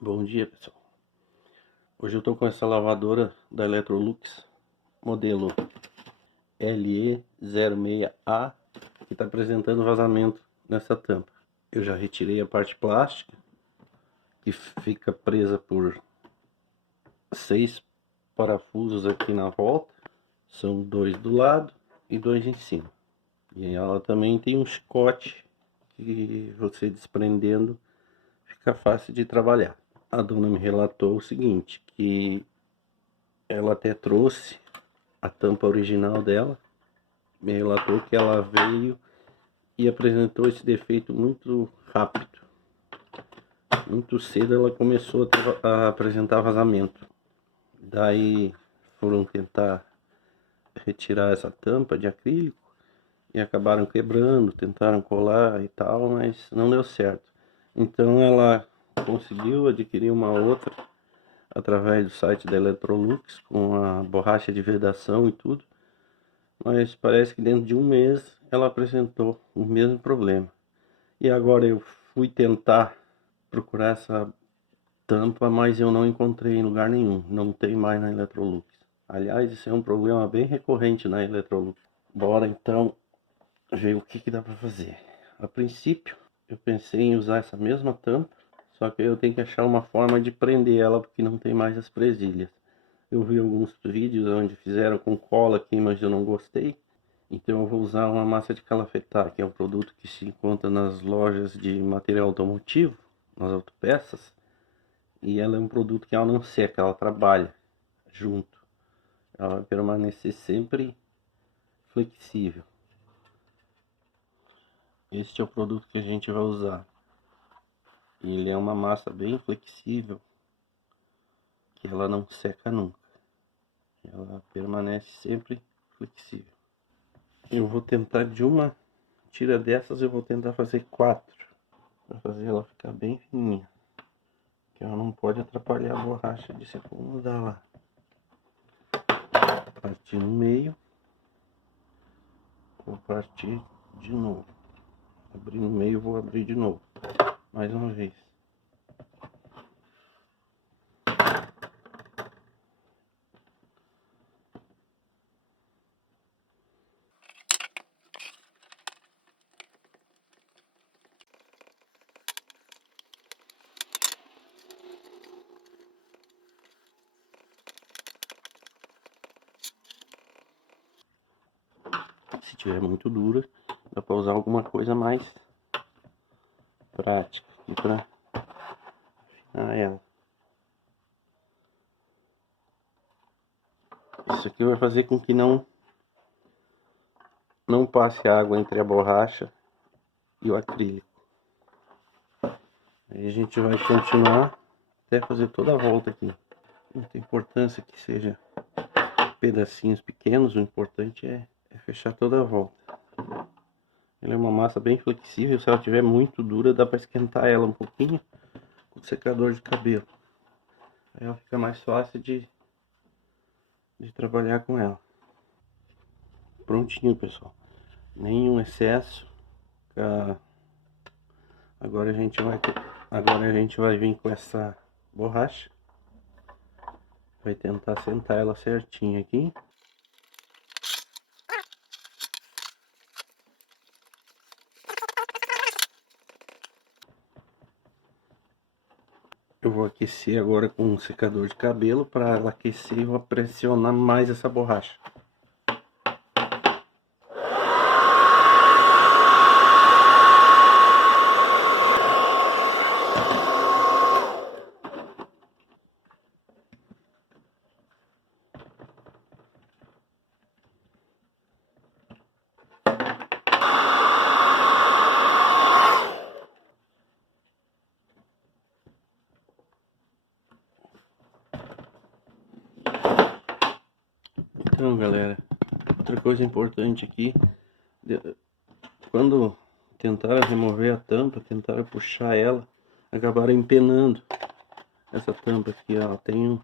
Bom dia, pessoal. Hoje eu estou com essa lavadora da Electrolux, modelo LE06A, que está apresentando vazamento nessa tampa. Eu já retirei a parte plástica, que fica presa por 6 parafusos aqui na volta. São 2 do lado e 2 em cima. E ela também tem um chicote que você desprendendo fica fácil de trabalhar. A dona me relatou o seguinte, que ela até trouxe a tampa original dela, me relatou que ela veio e apresentou esse defeito muito rápido. Muito cedo ela começou a apresentar vazamento. Daí foram tentar retirar essa tampa de acrílico e acabaram quebrando, tentaram colar e tal, mas não deu certo. Então ela conseguiu adquirir uma outra através do site da Electrolux com a borracha de vedação e tudo, mas parece que dentro de um mês ela apresentou o mesmo problema. E agora eu fui tentar procurar essa tampa, mas eu não encontrei em lugar nenhum, não tem mais na Electrolux. Aliás, isso é um problema bem recorrente na Electrolux. Bora então ver o que dá para fazer. A princípio eu pensei em usar essa mesma tampa, só que eu tenho que achar uma forma de prender ela porque não tem mais as presilhas. Eu vi alguns vídeos onde fizeram com cola aqui, mas eu não gostei. Então eu vou usar uma massa de calafetar, que é um produto que se encontra nas lojas de material automotivo, nas autopeças. E ela é um produto que ela não seca, ela trabalha junto. Ela vai permanecer sempre flexível. Este é o produto que a gente vai usar. Ele é uma massa bem flexível, que ela não seca nunca. Ela permanece sempre flexível. Eu vou tentar de uma tira dessas, eu vou tentar fazer 4, para fazer ela ficar bem fininha, que ela não pode atrapalhar a borracha de se acomodar lá. Partir no meio, vou partir de novo, abrir no meio, vou abrir de novo, mais uma vez. Se tiver muito dura, dá para usar alguma coisa mais prática aqui para afinar ela. Isso aqui vai fazer com que não passe água entre a borracha e o acrílico. Aí a gente vai continuar até fazer toda a volta aqui. Não tem importância que seja pedacinhos pequenos, o importante é fechar toda a volta. Ela é uma massa bem flexível, se ela estiver muito dura dá para esquentar ela um pouquinho com o secador de cabelo. Aí ela fica mais fácil de trabalhar com ela. Prontinho, pessoal. Nenhum excesso. Agora a gente vai vir com essa borracha. Vai tentar sentar ela certinho aqui. Eu vou aquecer agora com um secador de cabelo para ela aquecer e vou pressionar mais essa borracha. Então, galera, outra coisa importante aqui, quando tentaram remover a tampa, tentaram puxar ela, acabaram empenando essa tampa aqui, ó. Tem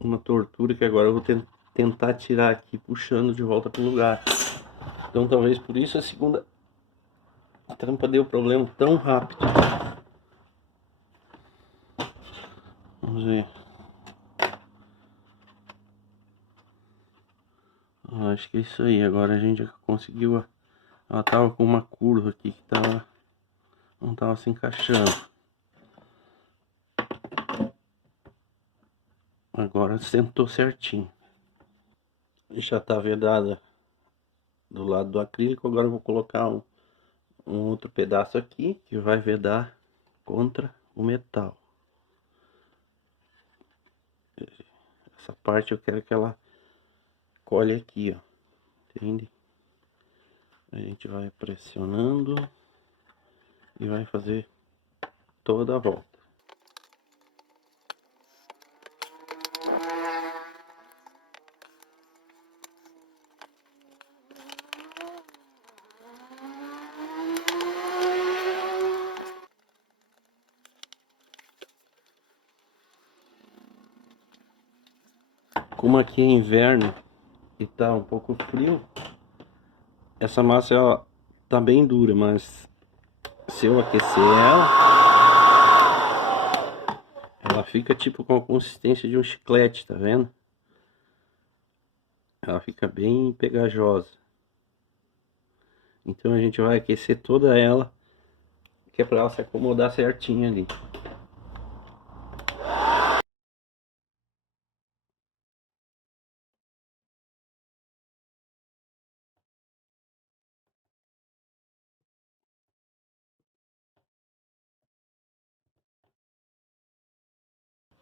uma tortura que agora eu vou tentar tirar aqui, puxando de volta pro lugar. Então talvez por isso a segunda tampa deu problema tão rápido. Vamos ver. Acho que é isso aí. Agora a gente já conseguiu. Ela tava com uma curva aqui que não tava se encaixando. Agora sentou certinho. Já tá vedada do lado do acrílico. Agora eu vou colocar um outro pedaço aqui que vai vedar contra o metal. Essa parte eu quero que ela colhe aqui, ó. Entende? A gente vai pressionando e vai fazer toda a volta. Como aqui é inverno e tá um pouco frio, essa massa ela tá bem dura, mas se eu aquecer ela fica tipo com a consistência de um chiclete, tá vendo? Ela fica bem pegajosa. Então a gente vai aquecer toda ela, que é para ela se acomodar certinho ali.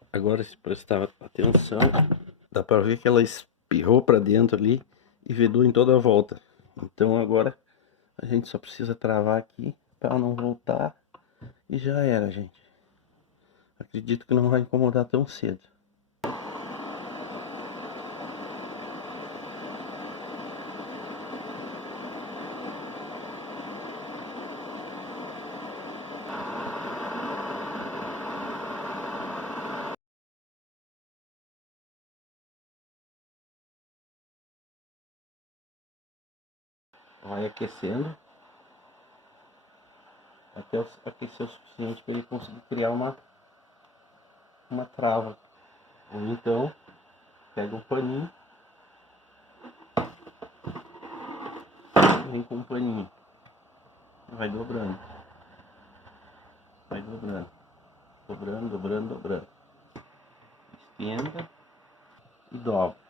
Agora, se prestar atenção, dá para ver que ela espirrou para dentro ali e vedou em toda a volta. Então agora a gente só precisa travar aqui para ela não voltar e já era, gente. Acredito que não vai incomodar tão cedo. Vai aquecendo até aquecer o suficiente para ele conseguir criar uma trava. Ou então pega um paninho, vem com um paninho, vai dobrando, dobrando, esquenta e dobra.